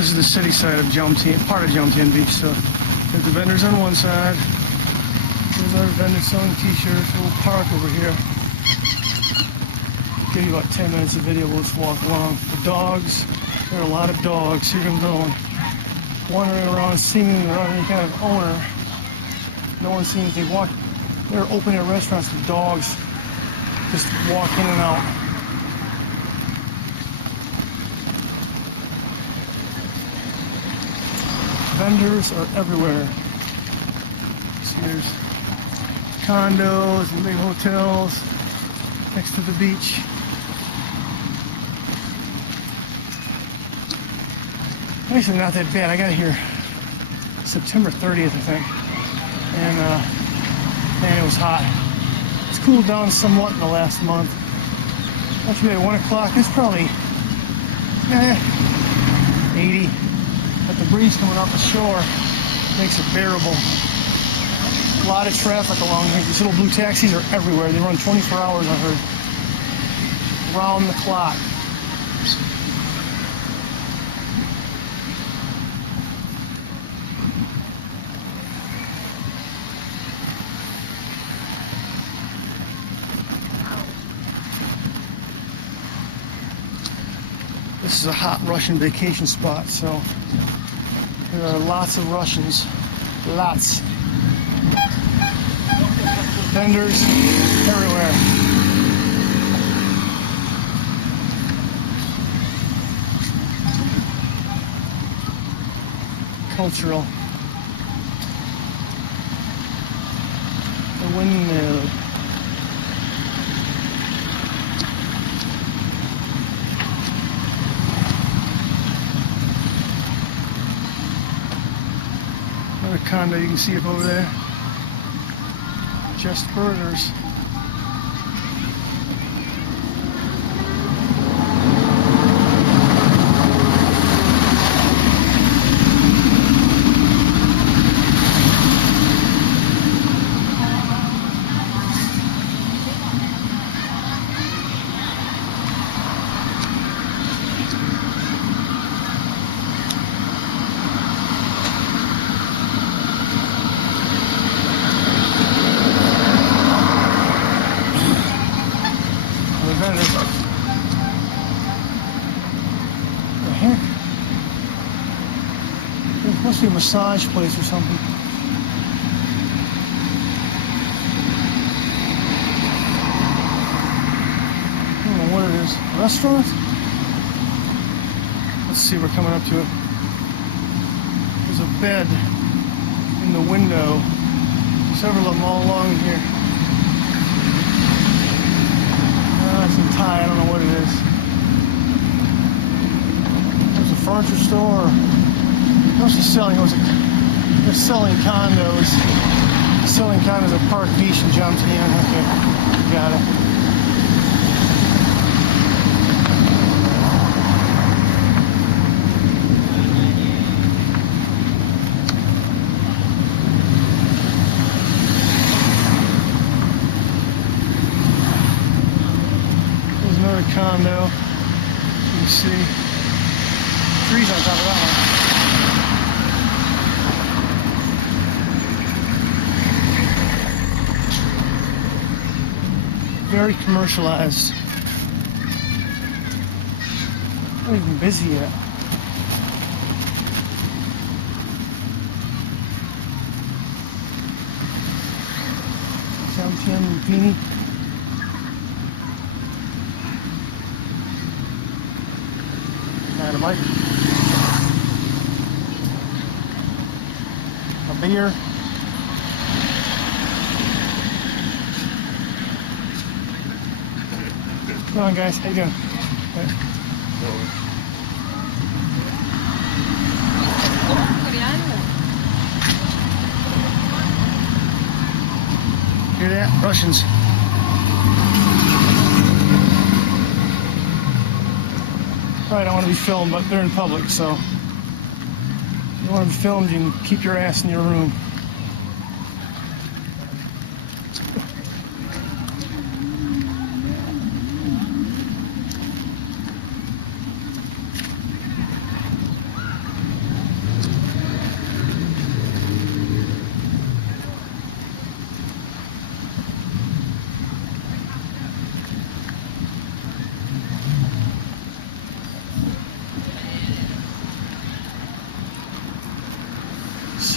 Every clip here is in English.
This is the city side of Jomtien, part of Jomtien Beach. So there's the vendors on one side. There's our vendors selling t-shirts. A little park over here. Give you about 10 minutes of video. We'll just walk along. The dogs. There are a lot of dogs. Here comes going. Wandering around, seemingly without any kind of owner. No one seems they walk. They're open air restaurants with dogs just walk in and out. Vendors are everywhere. So there's condos and big hotels next to the beach. Actually, not that bad. I got here September 30th, I think, and man, it was hot. It's cooled down somewhat in the last month. Actually, at 1 o'clock, it's probably 80. But the breeze coming off the shore makes it bearable. A lot of traffic along here. These little blue taxis are everywhere. They run 24 hours, I heard. Round the clock. This is a hot Russian vacation spot, so there are lots of Russians. Lots. Vendors everywhere. Cultural. The windmill. Another condo you can see up over there. Just burgers. The heck? It must be a massage place or something. I don't know what it is. A restaurant? Let's see, we're coming up to it. There's a bed in the window. Several of them all along here. It's in Thai, I don't know what it is. There's a furniture store. What's he selling? They're selling condos. Selling condos at Park Beach in Jomtien. Okay, got it. Condo, you can see trees on top of that one. Very commercialized. Not even busy yet. Jomtien Bikini. Dynamite. A beer. Come on, guys. How you doing? Hear that? Russians. Probably don't want to be filmed, but they're in public, so if you want to be filmed, you can keep your ass in your room.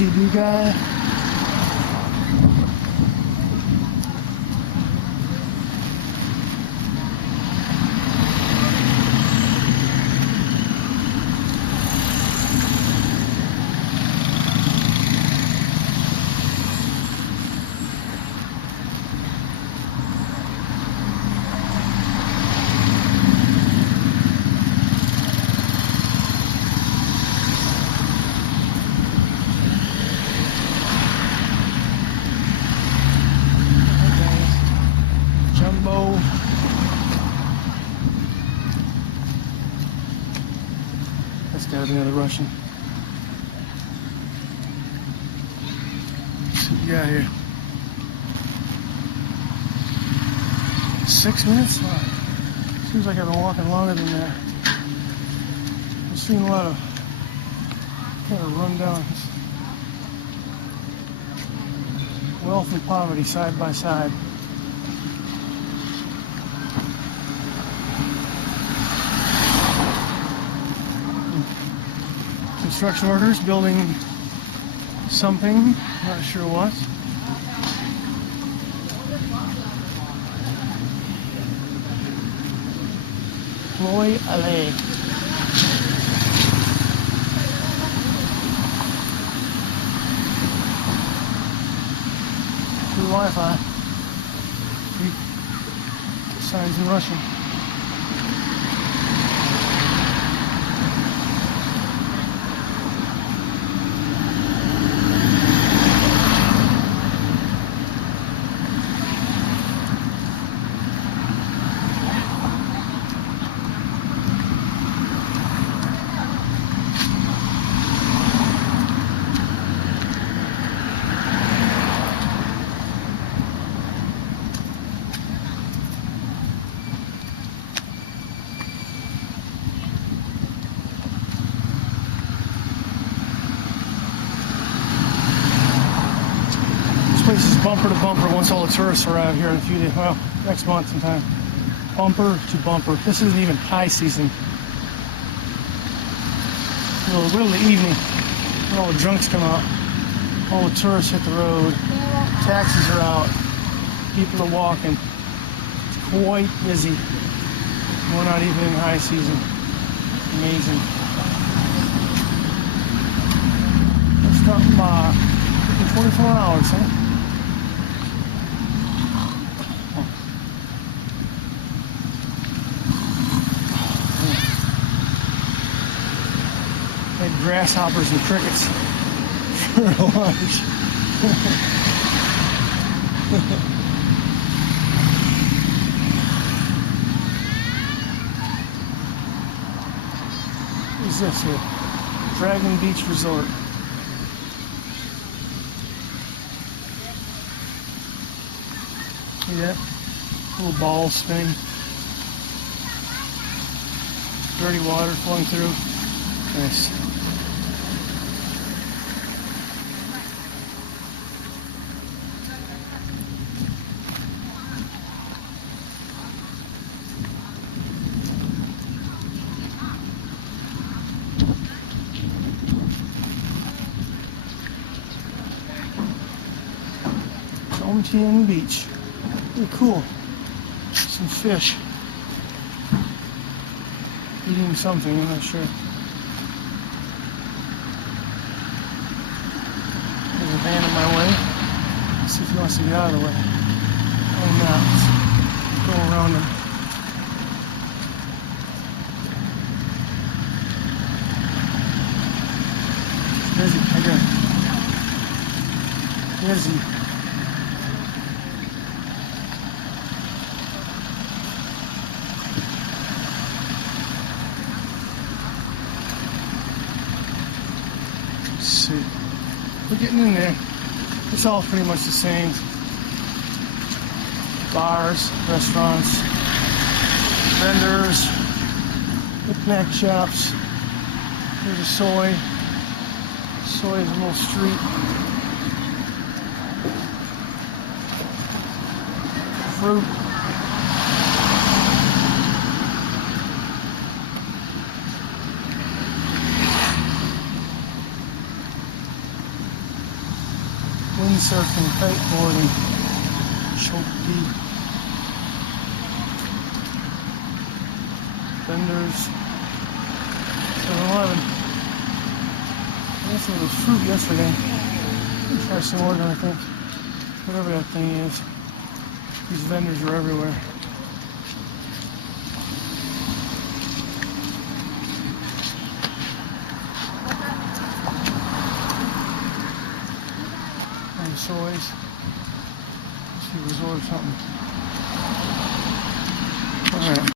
TV guy. That's gotta be another Russian. Let's see what we got here. 6 minutes? Wow. Seems like I've been walking longer than that. I've seen a lot of kind of rundowns. Wealth and poverty side by side. Construction workers building something, not sure what. Roy Alley. Free Wi-Fi. Free signs in Russian. This is bumper to bumper once all the tourists are out here in a few days. Well, next month sometime. Bumper to bumper. This isn't even high season. Middle of the evening, when all the drunks come out, all the tourists hit the road, taxis are out, people are walking. It's quite busy. We're not even in high season. Amazing. It's not 24 hours, huh? Had grasshoppers and crickets for lunch. What is this here? Dragon Beach Resort. See that? Little ball spinning. Dirty water flowing through. Nice. Jomtien Beach. Pretty cool. Some fish. Eating something, I'm not sure. There's a van in my way. Let's see if he wants to get out of the way. Oh, now let's go around him. Busy, I got busy. See, we're getting in there. It's all pretty much the same. Bars, restaurants, vendors, knick-knack shops. There's a soy. Soy is a little street. Fruit. surfing, kiteboarding, choky, vendors, 7-Eleven. I guess it was fruit yesterday. Fresh in order, I think. Whatever that thing is. These vendors are everywhere. And soys. See, resort or something. Alright.